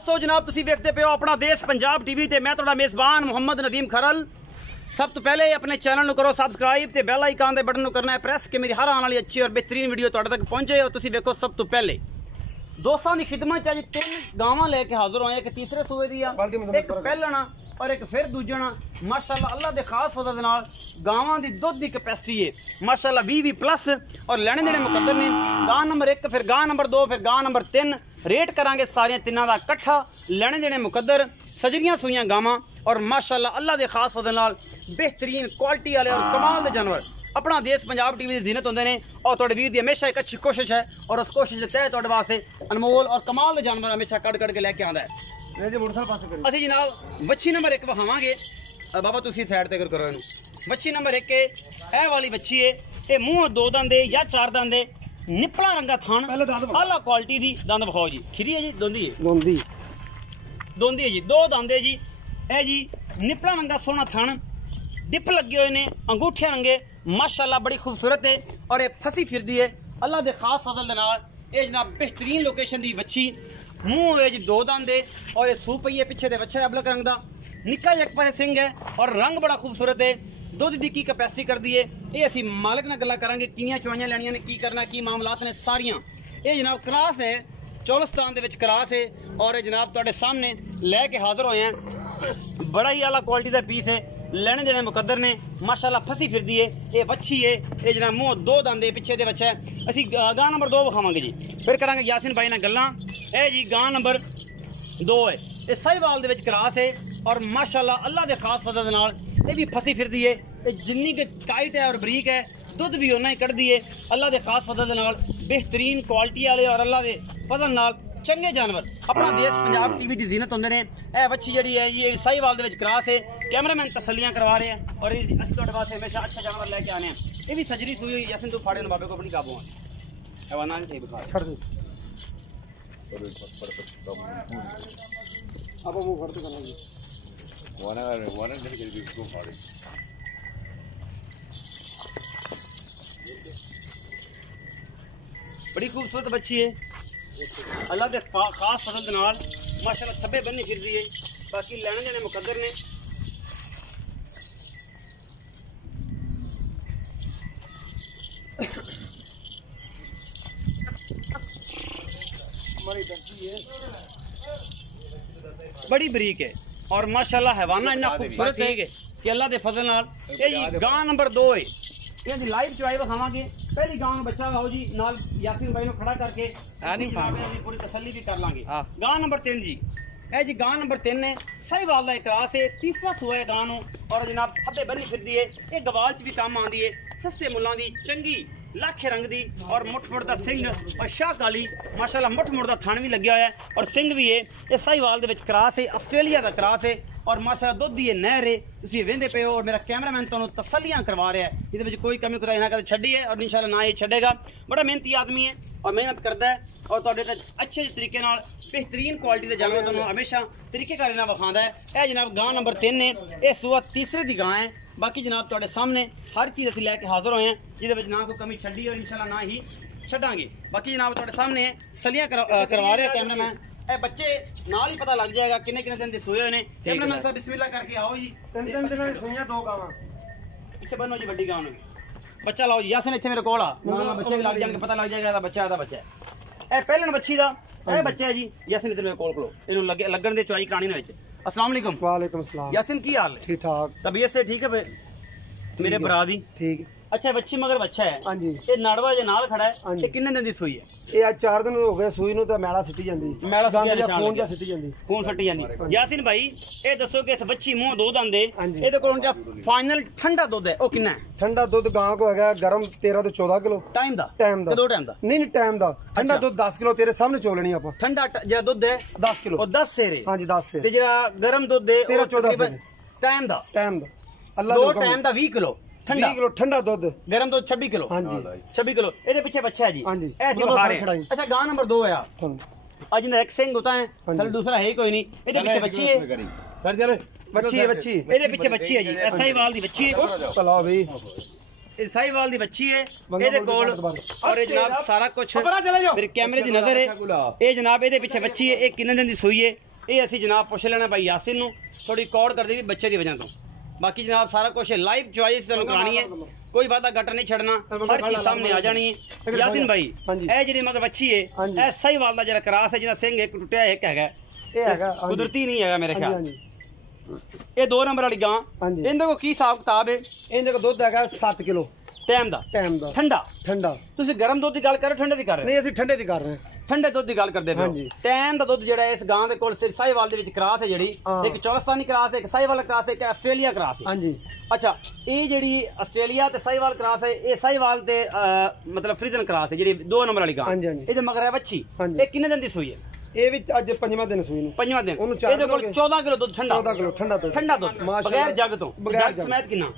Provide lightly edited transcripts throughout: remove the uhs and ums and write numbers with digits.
दोस्तों जनाब तुसी देखते पे हो अपना देश पंजाब टीवी ते मैं तुहाडा मेज़बान मुहम्मद नदीम खरल। सब तो पहले अपने चैनल नूं करो सबसक्राइब ते बेल आइकन दे बटन नूं करना है प्रेस कि मेरी हर आने वाली अच्छी और बेहतरीन वीडियो तुहाडे तक पहुंचे और तुसी देखो सब तो पहले। दोस्तों की खिदमत अज 3 गावां लेके हाजिर होए, एक तीसरे सूबे दी एक पहलना और एक फिर दूजना। माशाअल्लाह अल्लाह दे खास फजल दे नाल गावां दी दुध दी कैपेसिटी है माशाअल्लाह 20 प्लस और लेने देने मुकद्दर ने। गां नंबर 1 फिर गां नंबर 2 फिर गां नंबर 3 रेट करांगे सारियां तिन्नां दा इकट्ठा, लेने देने मुकद्दर, सजरियां सुइयां गावां और माशाअल्लाह अल्लाह दे खास फजल नाल बेहतरीन क्वालिटी वाले और कमाल दे जानवर अपना देश पंजाब टीवी की जीनत होंगे ने। और तुहाडे वीर दी हमेशा एक अच्छी कोशिश है और उस कोशिश के तहत तुहाडे वास्ते अनमोल और कमाल के जानवर हमेशा कट के लैके आंदा है। असीं जनाब बच्ची नंबर 1 विखावांगे। बाबा तुसीं साइड ते करो इहनूं। बच्ची नंबर 1 है वाली बच्ची है, ये मूँह 2 दंद या 4 दंद, निपला रंगा थान, आला क्वालिटी दी दंद विखाओ जी। खीरी है जी, दोंदी है, दोंदी है जी, 2 दंद है जी। है जी निपला रंगा सोहना थान, डिप लगे हुए ने, अंगूठे रंगे माशाअल्लाह बड़ी खूबसूरत है और ये फसी फिरदी है अल्लाह दे खास फजल दे नाल। ये जनाब बेहतरीन लोकेशन दी बच्ची, मूँह है जी 2 दंद है और ये सूह पई है, पिछे दे बच्चा है अबलक रंग दा, निक्का जिहा एक पासे सिंह है और रंग बड़ा खूबसूरत है। दुध दी की कैपेसिटी कर दी है ये असीं मालिक नाल गल्लां करांगे, किनियां चवाइयां लैणियां ने, की करना, की मामलात ने सारियां। ये जनाब क्रास है, चौलस्तान दे विच क्रास है और ये जनाब तुहाडे सामने लैके हाजिर होए हैं। बड़ा ही आला क्वालिटी का पीस है, लेने देने मुकद्दर ने माशाअल्लाह फसी फिरदी है। ये बच्ची है, ये जनाब मूँह 2 दंद है, पिछे दे बच्चा है। असीं गां नंबर 2 विखावांगे जी, फिर करांगे यासिन भाई नाल गल्लां। ये जी गां नंबर 2 है, ये साहिवाल दे विच क्रास है और माशाअल्लाह अल्लाह दे खास फजल दे नाल ये भी फसी फिरदी है। ये जिन्नी के टाइट है और बरीक है, दुध भी उन्ना ही कढ़दी है अल्लाह दे खास फजल दे नाल। बेहतरीन क्वालिटी वाले और अल्लाह दे फजल नाल चंगे जानवर अपना देश पंजाब टीवी की जीनत होंगे ने। यह बच्ची जी है ये साहिवाल दे विच क्रास है, कैमरामैन तसलियां करवा रहे हैं और असं तुहाडे वास्ते हमेशा अच्छा जानवर लेके आने हैं। ये भी सजरी सुई हुई यासिन, तू फाड़े बाबे को अपनी काबू है सही बुखार छड़ दे अब वो भर तो करना बड़ी खूबसूरत बच्ची है अल्लाह के खास फजल दे नाल माशाअल्लाह सभे बन्नी फिरदी है। बाकी लेने देने मुकद्दर ने। बड़ी बरीक है और माशाअल्लाह हैवाना इन्ना खूबसूरत है कि अल्लाह के फजल नाल। ये जी गां नंबर 2 है, ये जी लाइव चवाई विखावांगे। पहली गांव में बच्चा हो जी नाल यासिन भाई ने खड़ा करके पूरी तसल्ली भी कर लांगे। गांव नंबर 3 जी, ए जी गांव नंबर 3 है, साहिवाल दा क्रास है, तीसरा सूआ है गां नूं और जनाब खब्बे बन्नी फिरदी है। ये गवाल च भी काम आंदी है, सस्ते मुल्लां दी, चंगी लाखे रंग दी और मुठ मुठ दा सिंह और शाह काली माशाअल्लाह मुठ मुठ दा थान भी लग्या होया है और सिंह भी है। ये साहिवाल दे विच क्रास है, आस्ट्रेलिया दा क्रास है और माशाअल्लाह दुध दी नहर है। तुसीं वेंदे पे हो और मेरा कैमरामैन तुहानूं तसल्लियां करवा रहा है, इहदे विच कोई कमी कोताही ना कदे छड्डी है और इंशाअल्लाह ना ही छड्डेगा। बड़ा मेहनती आदमी है और मेहनत करता है और तुहाडे ते अच्छे तरीके नाल बेहतरीन क्वालिटी के जानवर तुहानूं हमेशा तरीकेकार नाल विखांदा है। यह जनाब गां नंबर 3 है, यह सूआ तीसरे दी गां है। बाकी जनाब तुहाडे सामने हर चीज़ असीं लैके हाजिर होए हैं जिहदे विच ना कोई कमी छड्डी और इंशाअल्लाह ना ही छड्डांगे। बाकी जनाब तुहाडे सामने सलियां करवा रहे हैं कैमरामैन। ए बच्चे नाल ही पता लग जाएगा किन्ने किन्ने दिन दे सोए हुए ने। कैमरामैन साहब बिस्मिल्लाह करके आओ जी। 3 दिन दी सोईयां 2 गावां पीछे बनो जी, बड़ी गां में बच्चा लाओ जी। यासिन इत्थे मेरे कोल आ, ना बच्चे भी लग जाएंगे, पता लग जाएगा दा बच्चा है। ए पहलन बच्ची दा ए बच्चा है जी। यासिन इधर मेरे कोल खलो, इहनूं लगन दे चवाई करानी ना विच। अस्सलाम वालेकुम। वालेकुम सलाम। यासिन की हाल है? ठीक ठाक। तबीयत से ठीक है मेरे भरा दी? ठीक। अच्छा बच्ची मगर बच्चा है? हां जी। ये नाड़वा जे नाल खड़ा है, ये किन्ने दिन दी सूई है? ये आज 4 दिन हो गए सूई नूं ते मैला सिੱਟੀ ਜਾਂਦੀ, मैला खून जा सिੱਟੀ ਜਾਂਦੀ, खून सट्टी ਜਾਂਦੀ। यासिन भाई ये दसो कि इस बच्ची मूंह 2 दंद है, ਇਹਦੇ ਕੋਲ ਜਿਹੜਾ ਫਾਈਨਲ ਠੰਡਾ ਦੁੱਧ ਹੈ ਉਹ ਕਿੰਨਾ ਹੈ? ਠੰਡਾ ਦੁੱਧ ਗਾਂ ਕੋ ਹੈਗਾ ਗਰਮ 13 ਤੋਂ 14 ਕਿਲੋ। ਟਾਈਮ ਦਾ? ਟਾਈਮ ਦਾ। 2 ਟਾਈਮ ਦਾ? ਨਹੀਂ ਟਾਈਮ ਦਾ। ਠੰਡਾ ਦੁੱਧ 10 ਕਿਲੋ ਤੇਰੇ ਸਾਹਮਣੇ ਚੋਲਣੀ ਆਪਾਂ। ਠੰਡਾ ਜਿਹੜਾ ਦੁੱਧ ਹੈ 10 ਕਿਲੋ, ਉਹ 10 ਸੇਰੇ? ਹਾਂਜੀ 10 ਸੇਰੇ। ਤੇ ਜਿਹੜਾ ਗਰਮ ਦੁੱਧ ਹੈ 13 14 ਸੇਰੇ। ਟਾਈਮ ਦਾ? ਟਾਈਮ ਦਾ। ਅੱਲਾ 2 ਟਾਈਮ ਦਾ 20 ਕਿਲੋ ठंडा, 20 किलो ठंडा दूध, गरम दूध 26 किलो। हां जी 26 किलो। ਇਹਦੇ ਪਿੱਛੇ ਬੱਚਾ है जी। हां जी ऐसी बता रहे। अच्छा गां नंबर 2 है आज ना एक सिंह होता है, कल दूसरा है ही कोई नहीं। ਇਹਦੇ ਪਿੱਛੇ ਬੱਚੀ है, सर चल बच्ची है, बच्ची ਇਹਦੇ ਪਿੱਛੇ ਬੱਚੀ है जी। साहिवाल दी बच्ची है, चलो भाई साहिवाल दी बच्ची है ਇਹਦੇ ਕੋਲ और ये जनाब सारा कुछ मेरे कैमरे दी नजर है। ये जनाब ਇਹਦੇ ਪਿੱਛੇ ਬੱਚੀ है। ਇਹ ਕਿੰਨੇ दिन दी सूई है? ये असी जनाब पुछ लेना भाई यासिन नूं, थोड़ी कॉड कर दी बच्चे की वजह तो। बाकी जनाब सारा कुछ लाइव चॉइस तुहानूं करानी है, कोई वादा गट नहीं छड़ना, हर चीज सामने आ जानी है। यासिन भाई ए जिहड़ी मगर बच्ची है ए साहिवाल दा जिहड़ा क्रॉस है, जिहदा सिंह एक टुटिया एक हैगा, ये हैगा कुदरती नहीं हैगा मेरे ख्याल। ये 2 नंबर वाली गां, इहदे को की हिसाब किताब है? इहदे को दुध हैगा 7 किलो टाइम दा ठंडा। तुसीं गरम दुध दी गल कर रहे हो ठंडे दी कर रहे हो? नहीं असीं ठंडे दी कर रहे हैं, ठंडे दुध की गल करते पे। टाइम दा दुध जिहड़ा इस गां दे कोल साहिवाल दे विच क्रॉस है, जिहड़ी एक चौलस्तानी क्रॉस है, एक साहिवाल क्रॉस है, एक ऑस्ट्रेलिया क्रॉस है। हां जी अच्छा, ये जिहड़ी ऑस्ट्रेलिया ते साहिवाल क्रॉस है, ये साहिवाल ते मतलब फ्रीजन क्रॉस है, जिहड़ी 2 नंबर वाली गां। इहदे मगर है बच्ची, ये किन्ने दिन दी सूई है? ये भी अज 5वां दिन सूई नूं, 5वां दिन। इहदे कोल 14 किलो दुध ठंडा, 14 किलो ठंडा दुध बगैर जग तो, जग समेत किन्ना?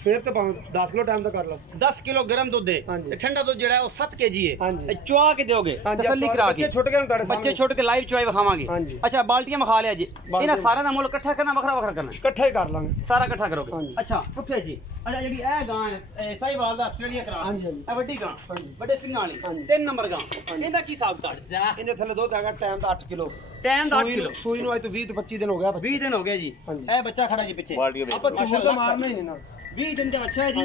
फिर तो 10 किलो टाइम तो कर लो। 10 किलो गरम दुध है, ठंडा दुध जो है वो 7 kg है। चुआ के दोगे तसल्ली करा के, बच्चे छोड़ के लाइव चुआई विखावांगे। अच्छा बाल्टियां विखा लिया जी, इन्हां सारा दा मुल इकट्ठा करना, वखरा वखरा करना? इकट्ठा ही कर लांगे, सारा इकट्ठा करोगे। अच्छा पुੱਠੇ जी। अच्छा जेडी ए गां है साहिवाल दा ऑस्ट्रेलिया करा, ए बड़ी गां बड़े सिंगां वाली 3 नंबर गां, ਇਹਦਾ ਕੀ ਹਿਸਾਬ ਕਾਟ ਜਾ? ਇਹਦੇ ਥੱਲੇ ਦੁੱਧ ਹੈਗਾ ਟਾਈਮ ਦਾ 8 ਕਿਲੋ, ਟਾਈਮ ਦਾ 8 ਕਿਲੋ। ਸੂਈ ਨੂੰ ਅੱਜ ਤੋਂ 20 ਤੋਂ 25 दिन हो गया, 20 दिन हो गए जी। ਇਹ ਬੱਚਾ ਖੜਾ ਜੀ ਪਿੱਛੇ, ਆਪਾਂ ਚੂਰ ਤਾਂ ਮਾਰਨਾ ਹੀ ਨਹੀਂ ਨਾ। 20 दिन का अच्छा है जी,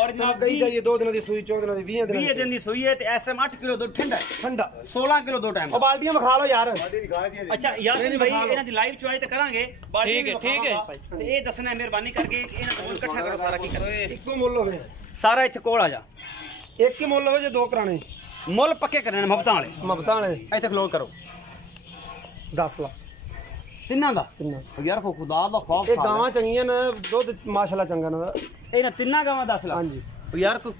और जनाब गई जाइए 2 दिन की सूई, 14 दिन की 20 दिन की सूई है। ते एस एम 8 किलो दूध ठंडा 16 किलो 2 टाइम। बाल्टियां विखा लो यार। अच्छा यार भाई इन्हां दी लाइव चॉइस ते करांगे, ठीक है ते ये दसना मेहरबानी करके इन्हां दा मुल इकट्ठा करो, सारा की करो इक्को मुल होवे, सारा इत्थे कोल आ जा, एक ही मुल होवे जे 2 कराने मुल पक्के करने मुफ्तां वाले इत्थे खलो करो 10 लाख तिन्ना दा। यार खुदा दा खौफ, ਇਹ ਗਾਵਾਂ ਚੰਗੀਆਂ ਨੇ, ਦੁੱਧ ਮਾਸ਼ਾਅੱਲਾ ਚੰਗਾ ਨਾ। ਇਹਨਾਂ ਤਿੰਨਾਂ ਗਾਵਾਂ 10 ਲੱਖ। ਹਾਂਜੀ ਯਾਰ ਕੋ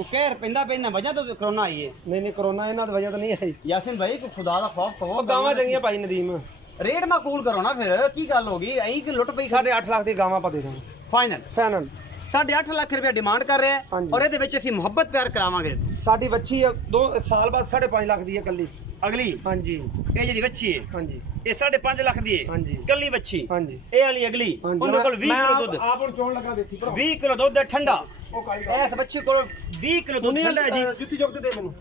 ਕਹਿਰ ਪੈਂਦਾ ਪੈਣਾ ਵਜ੍ਹਾ ਤੋਂ ਕਰੋਨਾ ਆਈ ਹੈ? ਨਹੀਂ ਕਰੋਨਾ ਇਹਨਾਂ ਦੀ ਵਜ੍ਹਾ ਤੋਂ ਨਹੀਂ ਆਈ ਯਾਸਿਨ ਭਾਈ, ਕੋ ਖੁਦਾ ਦਾ ਖੌਫ ਕਰੋ। ਗਾਵਾਂ ਚੰਗੀਆਂ ਭਾਈ ਨਦੀਮ, ਰੇਟ ਮਾਕੂਲ ਕਰੋ ਨਾ, ਫਿਰ ਕੀ ਗੱਲ ਹੋ ਗਈ? ਐਂ ਕਿ ਲੁੱਟ ਪਈ। 8.5 ਲੱਖ ਦੀ ਗਾਵਾਂ ਪਾ ਦੇ ਦਾਂਗੇ ਫਾਈਨਲ 8.5 ਲੱਖ ਰੁਪਏ ਡਿਮਾਂਡ ਕਰ ਰਿਹਾ, ਔਰ ਇਹਦੇ ਵਿੱਚ ਅਸੀਂ ਮੁਹੱਬਤ ਪਿਆਰ ਕਰਾਵਾਂਗੇ। ਸਾਡੀ ਵੱਛੀ 2 ਸਾਲ ਬਾਅਦ 5.5 ਲੱਖ ਦੀ ਹੈ ਕੱਲੀ अगली। हाँ जी ये जी बच्ची है, हाँ जी ये 5.5 लाख दी है, हाँ जी कली बच्ची, हाँ जी ये वाली अगली। उन्होंने कोल 20 किलो दूध, आप चोण लगा देखी 20 किलो दूध है ठंडा। इस बच्ची को 20 किलो दूध ठंडा है जी। जुत्ती चौक दे मैनू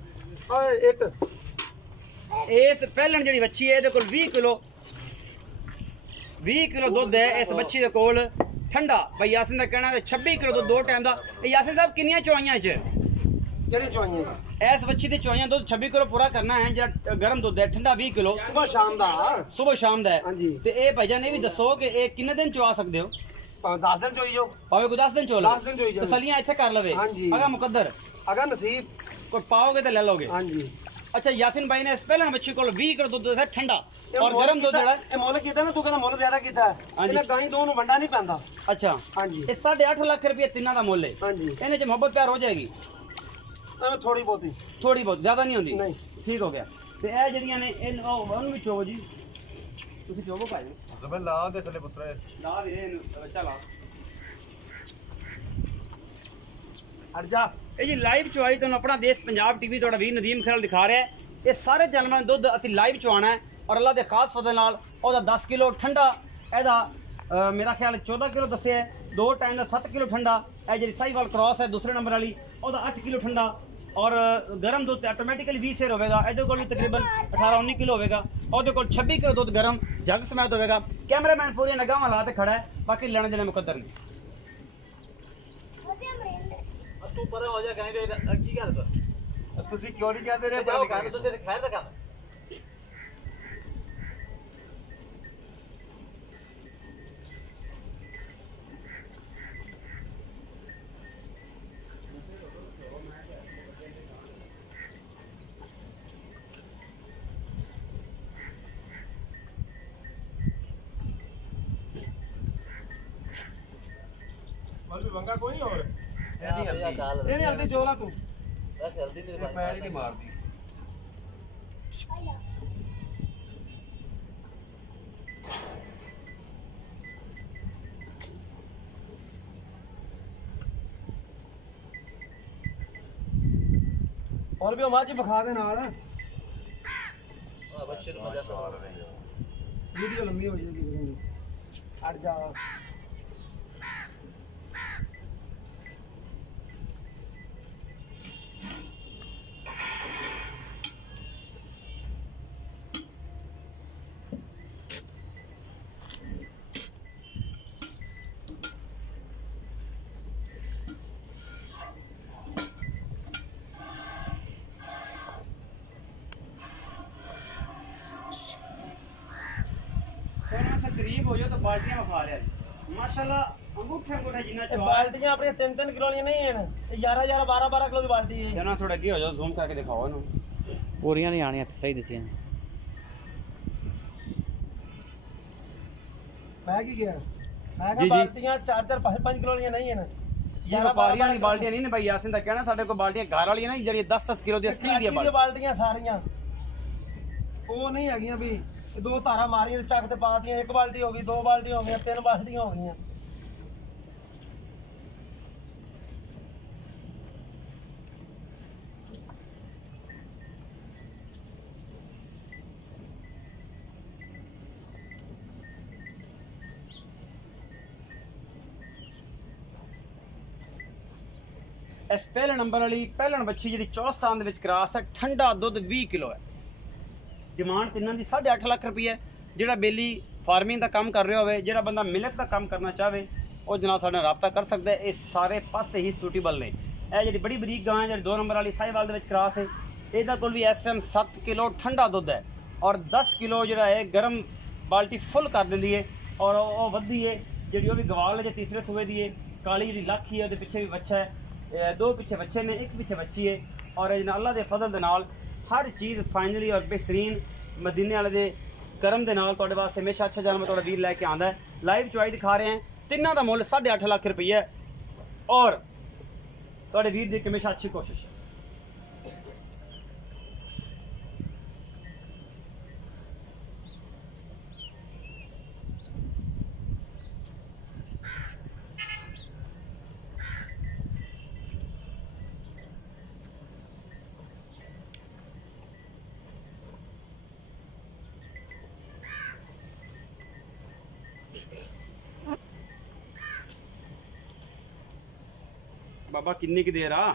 ओए इट इस पहलन जेडी बच्ची है, इहदे कोल 20 किलो दूध है इस बच्ची दे कोल ठंडा। भाई यासिन दा कहना 26 किलो दूध 2 टाइम दा। यासिन साहब किन्नियां चोइयां च जेडी चोइयां इस बच्ची दी चोइयां दूध 26 किलो पूरा करना है, जेड़ा गरम दूध है ठंडा 20 किलो सुबह शाम दा है। हां जी ते ए भाईजान ने भी दसो कि ए किन्ने दिन चुआ सकदे हो? 10 दिन चोई जो पावे को 10 दिन चो लो, 10 दिन चोई जो तसलियां इथे कर लवे। हां जी अगर मुकद्दर अगर नसीब कोई पाओगे तो ले लोगे। हां जी अच्छा यासिन भाई ने इस पहले बच्ची को 20 किलो दूध है ठंडा और गरम दूध जेड़ा ए मोल कीता ना, तू कहना मोल ज्यादा कीता है, इने गाई दो नु वंडा नहीं पैंदा। अच्छा हां जी ये 8.5 लाख रुपए तिन्ना दा मोल है। हां जी इने च मोहब्बत प्यार हो जाएगी थोड़ी बहुत ज्यादा नहीं होती। नहीं ठीक हो गया। ते ए जड़ियां ने इन ओन भी चोवो जी, तुसी चोवो भाई तो मैं ला दे थले पुत्रा ला वीरे बच्चा ला हट जा। ए जी लाइव चवाई तुहानू अपना देश पंजाब टीवी तुहाडा वीर नदीम खैरल दिखा रहा है। ये सारे जानवरां दा दुध असि लाइव चवाना है, और अल्लाह दे खास फजल नाल ओदा 10 किलो ठंडा, एदा मेरा ख्याल 14 किलो दस्सिया है, 2 टाइम दा 7 किलो ठंडा। ए जी साहिवाल क्रॉस है दूसरे नंबर वाली, ओदा 8 किलो ठंडा, और गरम दूध ऑटोमेटिकली 20 सेर होगा। ए को भी तकरीबन 18-19 किलो होगा, और 26 किलो दूध गरम जग समेत होगा। कैमरामैन पूरी नगाह ला खड़ा है, बाकी लेना देना मुकद्दर नहीं। तू पर हो जा कहीं की गल कर तुसी क्यों नहीं कहते रे जाओ कर तुसी खैर दा कर वंगा कोई और ये नहीं हल्दी चोला तू बस हल्दी नहीं पैर नहीं मारदी। और भी मां जी बखा दे नाल बच्चे नु मजा आ रहा है, वीडियो लंबी हो जाएगी हट जा। करीब हो जाओ तो बाल्टियां विखा लिया माशाल्लाह अंगूठे जिन्ना चवा बाल्टियां अपनी 3-3 किलो वाली नहीं है 11 12 किलो की बाल्टी है ना थोड़ा अगे हो जाओ जूम करके दिखाओ ना पूरियां नहीं आनी सही दसिया मैं की गया मैं कहा बाल्टियां 4-5 किलो वाली नहीं है ना 11-12 वाली बाल्टियां नहीं ने भाई यासिन दा कहना साडे को बाल्टियां घर वाली ना जेडी 10-10 किलो दी स्टील दी बाल्टियां सारियां ਉਹ ਨਹੀਂ ਹੈਗੀਆਂ ਵੀ ਦੋ ਧਾਰਾਂ ਮਾਰੀਆਂ ਤੇ ਚੱਕ ਤੇ ਪਾਤੀਆਂ ਇੱਕ ਬਾਲਟੀ ਹੋ ਗਈ ਦੋ ਬਾਲਟੀਆਂ ਹੋ ਗਈਆਂ ਤਿੰਨ ਬਾਲਟੀਆਂ ਹੋ ਗਈਆਂ इस पहले नंबर वाली पहलन बच्ची जी चौस्थान क्रॉस है ठंडा दुध 20 किलो है डिमांड तिन्हां दी 8.5 लाख रुपये जिहड़ा बेली फार्मिंग का काम कर रहा हो जिहड़ा बंदा मिल्क का काम करना चाहे वो जनाब साडे नाल राबता कर सकता है। ये सारे पासे ही सूटेबल ने यह जी बड़ी बरीक गां है 2 नंबर वाली साहिवाल क्रॉस है इहदा कोल भी इस टाइम 7 किलो ठंडा दुध है और 10 किलो जिहड़ा है गर्म बाल्टी फुल कर देंदी है और वो वधी है जी भी गवाल है तीसरे सूबे की है काली जी लाखी है पिछे भी बच्चा है दो पिछे बच्चे ने एक पिछे बच्ची है और अल्लाह के फजल के नाल हर चीज़ फाइनली और बेहतरीन मदीने वाले दे करम दे नाल तुहाडे वास्ते हमेशा अच्छा जानवर तुहाडा वीर लैके आंदा है। लाइव चुआई दिखा रहे हैं तिन्हां दा मुल 8.5 लाख रुपये और तुहाडे वीर दी हमेशा अच्छी कोशिश है। बाबा किन्नी की देर आ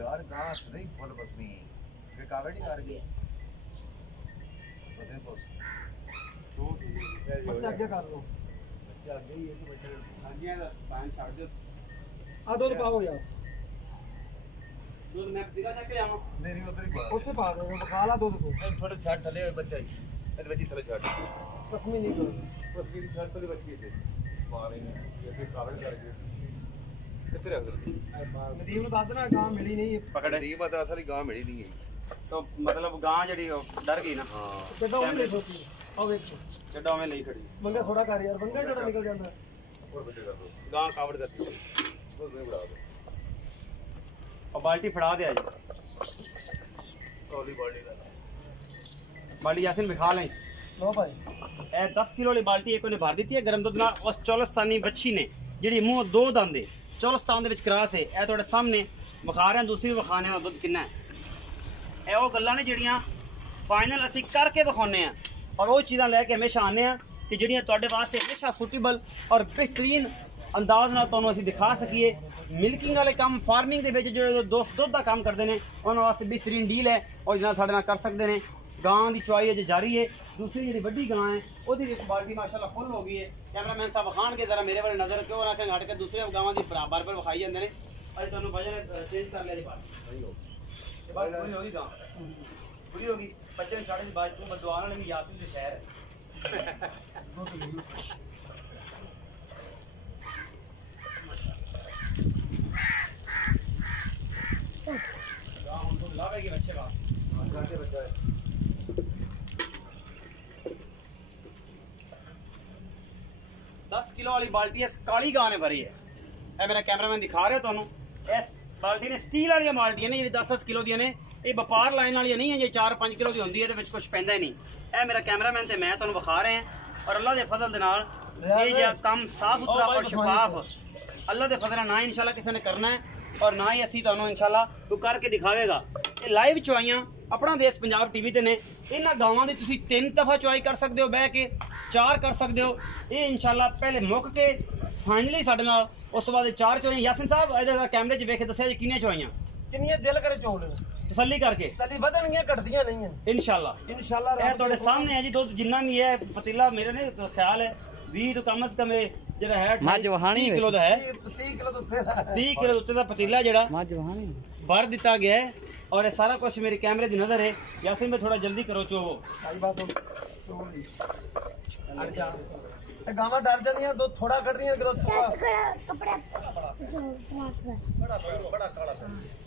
यार घास नहीं फुल बस में फिर कागज नहीं कर गया बच्चा आगे कर लो बच्चा आगे ही है कि बच्चा हां दा पानी छाड़ दो आ दूध पाओ यार दूध मैं दिखा चक ले आवा नहीं उधर ही ਉੱਥੇ ਪਾ ਦੇ ਬਖਾ ਲਾ ਦੁੱਧ को थोड़े छाड़ थले बच्चा ही अरे बच्ची थले छाड़ कसमी नहीं करो बस मेरी छाड़ थले बच्ची थे मारे ने ये फिर कागज कर गए कितने रख दे नदीम ਨੂੰ ਦੱਸ ਦੇਣਾ ਗਾਂ ਮਿਲੀ ਨਹੀਂ पकड़ नहीं मत असली गांव मिली नहीं है तो मतलब गां जड़ी डर गई ना हां ਕਿੱਦਾਂ ਉਹ ਦੇਖੋ ਆ ਵੇਖ जड्डा में नहीं खड़ी ਮੰਗਾ ਥੋੜਾ ਕਰ ਯਾਰ ਮੰਗਾ ਜਿਹੜਾ ਨਿਕਲ ਜਾਂਦਾ और बच्चे कर दो गां कावड़ करती है बस नहीं बढ़ा दो और बाल्टी फड़ा दे जी ओली बॉडी का बाल्टी यासिन बिखा लें ਲੋ ਭਾਈ ए 10 किलो वाली बाल्टी एक ने भर दी है गर्म दुध नाल उस चौलस्तानी बच्ची ने जिहड़ी मूंह दो दंद है चौलस्तान दे विच क्रॉस है ए तुहाडे सामने विखा रहे हैं दूसरी विखाने दा दुध कितना है ए वो गल्लां ने जिहड़ियां फाइनल असीं करके विखाउने आ और वो चीज़ां लैके हमेशा आने आ कि जिहड़ियां तुहाडे वास्ते हमेशा सूटेबल और बेहतरीन अंदाज नाल तुहानूं असीं दिखा सकीए मिल्किंग वाले काम फार्मिंग दे विच जिहड़े दोस्त दुध दा काम करदे ने उन्हां वास्ते बेहतरीन डील है और जिन्ना साडे नाल कर सकदे ने। गां की चुआई अजे जारी है दूसरी जी बड़ी गां है वो बाल्टी माशाल्लाह फुल हो गई है। कैमरामैन साहब विखाण के जरा मेरे वाले नजर क्यों रखें हट के दूसरे गांवों की बराबर पर विखाई जाते हैं अरे तुहानूं वजन चेंज कर लिया जी बात पूरी होगी गां पूरी होगी बच्चे छाड़े की बात तू बदवान वाले भी याद से शहर गां हम तो लावेगी बच्चे का करके बच्चा है 10 किलो वाली बाल्टी इस काली गां ने भरी है ए मेरा कैमरामैन दिखा रहा है तुहानूं इस बाल्टी ने स्टील वाली बाल्टियां ने जी 10-10 किलो दी ने ये व्यापार लाइन वाली नहीं है जी 4-5 किलो की होंदी है ते विच कुछ पैंदा नहीं ए मेरा कैमरामैन ते मैं तुहानूं विखा रहे हैं और अल्लाह दे फजल दे नाल ये जो काम साफ सुथरा और शफाफ अल्लाह दे फजल ना इंशाल्लाह किसी ने करना है और ना ही असीं तुहानूं इंशाल्लाह तू करके दिखावेगा ये लाइव चुआइयां ਆਪਣਾ ਦੇਸ਼ ਪੰਜਾਬ ਟੀਵੀ ਤੇ ਨੇ। ਇਹਨਾਂ ਗਾਵਾਂ ਦੀ ਤੁਸੀਂ 3 ਦਫਾ ਚੁਆਈ ਕਰ ਸਕਦੇ ਹੋ ਬਹਿ ਕੇ, 4 ਕਰ ਸਕਦੇ ਹੋ। ਇਹ ਇਨਸ਼ਾਅੱਲਾ ਪਹਿਲੇ ਮੁੱਕ ਕੇ ਫਾਈਨਲੀ ਸਾਡੇ ਨਾਲ, ਉਸ ਤੋਂ ਬਾਅਦ 4 ਚੁਆਈਆਂ। ਯਾਸਿਨ ਸਾਹਿਬ ਇਹਦਾ ਕੈਮਰੇ 'ਚ ਵੇਖ ਕੇ ਦੱਸਿਆ ਜੀ ਕਿੰਨੀਆਂ ਚੁਆਈਆਂ, ਕਿੰਨੀਆਂ ਦਿਲ ਕਰੇ ਚੋਲ ਤਸੱਲੀ ਕਰਕੇ। ਤਲੀ ਵਧਣਗੀਆਂ ਘਟਦੀਆਂ ਨਹੀਂ ਹਨ ਇਨਸ਼ਾਅੱਲਾ ਇਨਸ਼ਾਅੱਲਾ। ਇਹ ਤੁਹਾਡੇ ਸਾਹਮਣੇ ਹੈ ਜੀ ਦੁੱਧ ਜਿੰਨਾ ਵੀ ਹੈ। ਪਤੀਲਾ ਮੇਰੇ ਨੇ ਖਿਆਲ ਹੈ 20 ਤੋਂ ਕਮ ਸੇ ਕਮ ਜਿਹੜਾ ਹੈ ਮੱਝ ਵਹਾਣੀ 30 ਕਿਲੋ ਦਾ ਹੈ। 30 ਕਿਲੋ ਤੋਂ ਉੱਤੇ ਦਾ ਹੈ। 30 ਕਿਲੋ ਉੱਤੇ ਦਾ ਪਤੀਲਾ ਜਿਹੜਾ ਮੱਝ ਵਹਾਣੀ ਭਰ ਦਿੱਤਾ ਗਿਆ ਹੈ। और ये सारा कुछ मेरे कैमरे की नजर है। यासिन में थोड़ा जल्दी करो चोवो। ਭਾਈ ਬਸ ਚੋਲ ਦੀ ਅੜ ਜਾ। ਇਹ ਗਾਵਾਂ ਡਰ ਜਾਂਦੀਆਂ, ਦੁੱਧ ਥੋੜਾ ਕੱਢਦੀਆਂ ਕਿਲੋ ਬੜਾ ਕਾਲਾ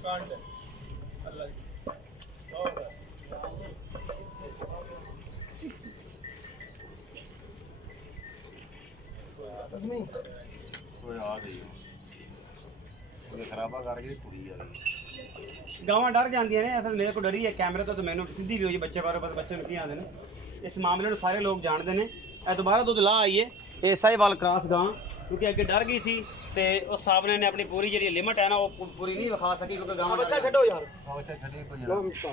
ਕਾਂਡ ਅੱਲਾ ਤਸਮੀ ਕੋਈ ਆ ਗਈ ਉਹਦੇ ਖਰਾਬਾ ਕਰ ਗਈ ਕੁੜੀ ਆ ਗਈ। गावां डर जांदियां ने। असल मेरे को डरी है कैमरे तो मैंने सीधी भी हो जी बच्चे बारे बच्चे में की आते हैं। इस मामले में सारे लोग जानते हैं। ਇਹ दोबारा दुध ला आई है ये साहिवाल क्रॉस गां, क्योंकि अगे डर गई सी ते उस साहब ने अपनी पूरी जी लिमिट है ना वो पूरी नहीं विखा सकी, क्योंकि गांव ਬੱਚਾ ਛੱਡੋ ਯਾਰ। ਉਹ ਇੱਥੇ ਛੱਡੀ ਕੋਈ ਲਓ ਜਣਾ ਮਿੱਤਾ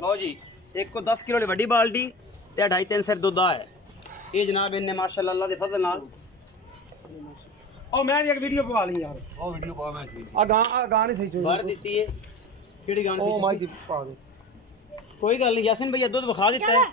लो जी एक को 10 किलो वड्डी बाल्टी ते 2.5-3 सिर दुध है। ये जनाब इन्ने माशाल्लाह अल्लाह दे फजल नाल ਉਹ ਮੈਂ ਦੀ ਇੱਕ ਵੀਡੀਓ ਪਵਾ ਲਈ ਯਾਰ। ਉਹ ਵੀਡੀਓ ਪਾ ਮੈਂ ਜੀ ਆ ਗਾਂ ਨਹੀਂ ਸਹੀ भर दी है। ਕਿਹੜੀ ਗਾਂ ਉਹ ਸੀ? ਮਾਈ ਦੀ ਪਾ ਦੇ। ਕੋਈ ਗੱਲ ਨਹੀਂ ਯਾਸਿਨ ਭਈਆ ਦੁੱਧ ਵਿਖਾ ਦਿੱਤਾ ਹੈ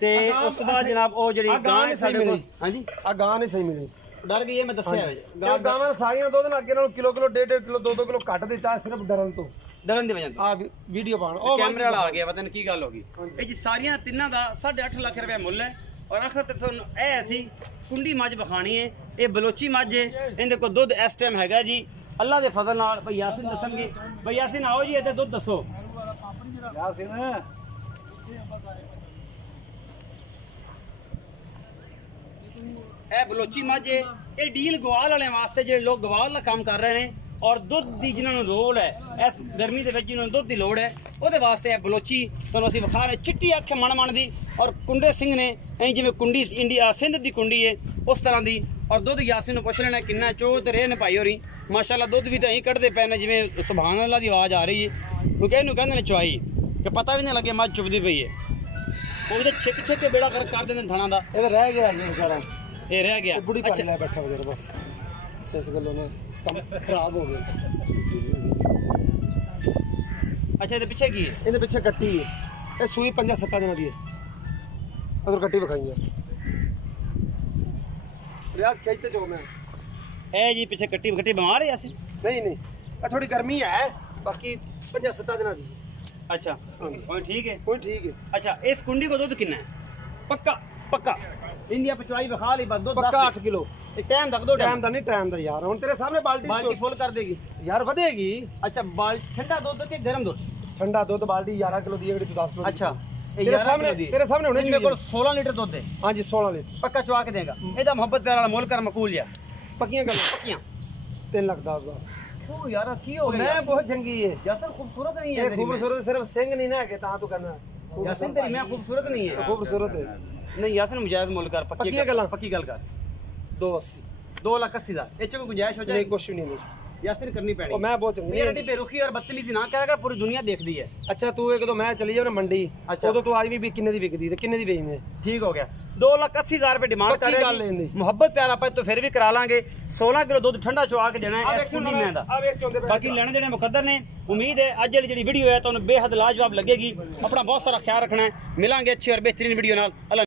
ਤੇ ਉਸ ਤੋਂ ਬਾਅਦ ਜਨਾਬ ਉਹ ਜਿਹੜੀ ਗਾਂ ਹੈ ਸਾਡੇ ਕੋਲ। ਹਾਂਜੀ ਆ ਗਾਂ ਨਹੀਂ ਸਹੀ ਮਿਲੀ। ਡਰ ਗਈ ਹੈ ਮੈਂ ਦੱਸਿਆ ਹੈ। ਗਾਂ ਗਾਵਾਂ ਸਾਰੀਆਂ ਦੁੱਧ ਨਾਲ ਅੱਗੇ ਨਾਲੋਂ ਕਿਲੋ 1.5 ਕਿਲੋ 2 ਕਿਲੋ ਘੱਟ ਦਿੱਤਾ ਸਿਰਫ ਡਰਨ ਤੋਂ। ਡਰਨ ਦੀ ਵਜ੍ਹਾ ਤੋਂ ਆ ਵੀਡੀਓ ਪਾਣ ਉਹ ਕੈਮਰੇ ਵਾਲਾ ਆ ਗਿਆ, ਪਤਾ ਨਹੀਂ ਕੀ ਗੱਲ ਹੋ ਗਈ। ਇਹ ਜੀ ਸਾਰੀਆਂ ਤਿੰਨਾਂ ਦਾ 8.5 ਲੱਖ ਰੁਪਏ ਮੁੱਲ ਹੈ। ਔਰ ਆਖਰ ਤੇ ਤੁਹਾਨੂੰ ਇਹ ਅਸੀਂ ਕੁੰਡੀ ਮੱਝ ਵਿਖਾਣੀ ਹੈ। ਇਹ ਬਲੋਚੀ ਮੱਝ ਹੈ। ਇਹਦੇ ਕੋਲ ਦੁੱਧ ਇਸ ਟਾਈਮ ਹੈਗਾ ਜੀ ਅੱਲਾ ਦੇ ਫਜ਼ਲ ਨਾਲ। ਭਈ ਯਾਸਿਨ ਦੱਸਣਗੇ। ਭਈ ਯਾਸਿਨ ਆਓ ਜੀ ਇੱਥੇ ਦੁੱਧ ਦੱਸੋ। ਯਾਸਿਨ ਇਹ ਬਲੋਚੀ ਮੱਝ ਹੈ। ਇਹ ਡੀਲ ਗਵਾਲ ਵਾਲਿਆਂ ਵਾਸਤੇ ਜਿਹੜੇ ਲੋਕ ਗਵਾਲ ਦਾ ਕੰਮ ਕਰ ਰਹੇ ਨੇ ਔਰ ਦੁੱਧ ਦੀ ਜਿਨ੍ਹਾਂ ਨੂੰ ਲੋੜ ਹੈ ਇਸ ਗਰਮੀ ਦੇ ਵਿੱਚ ਜਿਨ੍ਹਾਂ ਨੂੰ ਦੁੱਧ ਦੀ ਲੋੜ ਹੈ ਉਹਦੇ ਵਾਸਤੇ ਇਹ ਬਲੋਚੀ ਤੁਹਾਨੂੰ ਅਸੀਂ ਵਿਖਾ ਰਹੇ। ਚਿੱਟੀ ਅੱਖ ਮਣ ਦੀ ਔਰ ਕੁੰਡੇ ਸਿੰਘ ਨੇ ਐਂ ਜਿਵੇਂ ਕੁੰਡੀ ਇੰਡੀਆ ਸਿੰਧ ਦੀ ਕੁੰਡੀ ਹੈ ਉਸ ਤਰ੍ਹਾਂ ਦੀ। ਔਰ ਦੁੱਧ ਯਾਸਿਨ ਨੂੰ ਪੁੱਛ ਲੈਣਾ ਕਿੰਨਾ ਚੋ ਤੇ ਰਹੇ ਨੇ ਭਾਈ ਹੋਰੀ ਮਾਸ਼ਾਅੱਲਾ। ਦੁੱਧ ਵੀ ਤਾਂ ਐਂ ਕੱਢਦੇ ਪਏ ਨੇ ਜਿਵੇਂ ਸੁਭਾਨ ਅੱਲਾ ਦੀ ਆਵਾਜ਼ ਆ ਰਹੀ ਹੈ, ਕਿਉਂਕਿ ਇਹਨੂੰ ਕਹਿੰਦੇ ਨੇ ਚੁਆਈ ਕਿ ਪਤਾ ਵੀ ਨਹੀਂ ਲੱਗੇ ਮੱਝ ਚੁੱਭਦੀ ਪਈ ਹੈ। ਉਹ ਤਾਂ ਛਿੱਕ ਛਿੱਕ ਕੇ ਬੇੜਾ ਕਰ ਦਿੰਦੇ ਨੇ ਥਣਾ ਦਾ। ਇਹ ਰਹਿ ਗਿਆ ਜੀ ਵਿਚਾਰਾ, ਇਹ ਰਹਿ ਗਿਆ। ਬੁੜੀ ਪਰ ਲੈ ਬੈਠਾ ਵਿਚਾਰਾ ਬਸ। ਇਸ ਗੱਲੋਂ ਨਾ ਕੰਮ ਖਰਾਬ ਹੋ ਗਿਆ। ਅੱਛਾ ਇਹਦੇ ਪਿੱਛੇ ਕੀ ਹੈ? ਇਹਦੇ ਪਿੱਛੇ ਕੱਟੀ ਹੈ। ਇਹ ਸੂਈ 5-7 ਦਿਨਾਂ ਦੀ ਹੈ। ਅਦਰ ਕੱਟੀ ਵਿਖਾਈ ਯਾਰ। ਰਿਆਜ਼ ਖਿੱਚਤੇ ਜੋ ਮੈਂ ਇਹ ਜੀ ਪਿੱਛੇ ਕੱਟੀ ਬਿਮਾਰ ਹੈ ਯਾਸਿਨ? ਨਹੀਂ ਇਹ ਥੋੜੀ ਗਰਮੀ ਹੈ, ਬਾਕੀ 5-7 ਦਿਨਾਂ ਦੀ। अच्छा और ठीक है। ਕੋਈ ਠੀਕ ਹੈ। अच्छा इस कुंडी को दूध कितना है? पक्का इंडिया पिछवाई बखा ली बस दूध ਪੱਕਾ 8 ਕਿਲੋ। टाइम तक दो ਟਾਈਮ ਦਾ ਨਹੀਂ, ਟਾਈਮ ਦਾ ਯਾਰ। ਹੁਣ ਤੇਰੇ ਸਾਹਮਣੇ बाल्टी ਬਾਲਟੀ फुल कर देगी। ਯਾਰ ਵਧੇਗੀ। अच्छा ठंडा दूध के गर्म दूध? ਠੰਡਾ ਦੁੱਧ ਬਾਲਟੀ 11 ਕਿਲੋ ਦੀ ਹੈ, ਜਿਹੜੀ ਤੂੰ 10 ਕਿਲੋ। अच्छा ਤੇਰੇ ਸਾਹਮਣੇ ਹੁਣੇ मेरे को 16 लीटर दूध दे। ਹਾਂਜੀ 16 ਲੀਟਰ पक्का चुआ के देगा। ਇਹਦਾ मोहब्बत प्यार वाला मोल कर मकूल या ਪੱਕੀਆਂ ਗੱਲਾਂ। पक्कियां 3,10,000। क्यों यार की हो गया? ਮੈਂ ਬਹੁਤ ਚੰਗੀ ਹੈ। यासिन खूबसूरत नहीं है ਇਹ तेरी मैं। ਖੂਬਸੂਰਤ सिर्फ ਸਿੰਘ नहीं ना है ਤਾਂ ਤੂੰ ਕਰਨਾ। यासिन तेरी मैं खूबसूरत नहीं है। ਖੂਬਸੂਰਤ ਹੈ। नहीं यासिन मुजाहिद मोल कर पक्की पक्की गल्लां। पक्की गल कर। 280 2,80,000 ਇਹ ਚ ਕੋਈ ਗੁੰਜਾਇਸ਼ ਹੋ ਨਹੀਂ, ਜਾਏ? ਕੁਛ ਵੀ ਨਹੀਂ। यासिन करनी पैनी। ਉਹ ਮੈਂ ਬਹੁਤ ਚੰਗੀ ये ਹੈ। रड्डी बेरुखी और बदतमीजी ना करेगा, पूरी दुनिया देखती है। ਅੱਛਾ ਤੂੰ ਇੱਕ ਦੋ ਮੈਂ ਚਲੀ ਜਾਵਾਂ ਮੰਡੀ, ਅੱਛਾ। ਉਦੋਂ ਤੂੰ ਅੱਜ ਵੀ ਕਿੰਨੇ ਦੀ ਵਿਕਦੀ ਤੇ ਕਿੰਨੇ ਦੀ ਵੇਚਦੇ? ठीक हो गया। 2,80,000 रुपए डिमांड कर पक्की रहे गल लेंदी। हैं। मोहब्बत प्यार आप तो फिर भी करा लांगे। 16 किलो दूध ठंडा चुआ के देना है इस कुंडी में दा। ਆ ਵੇਖ ਚੋਂਦੇ ਪਏ। बाकी लेने देने मुकद्दर ने। उम्मीद है अज जी वीडियो है तो बेहद लाजवाब लगेगी। अपना बहुत सारा ख्याल रखना है। मिलांगे अच्छी और बेहतरीन वीडियो नाल।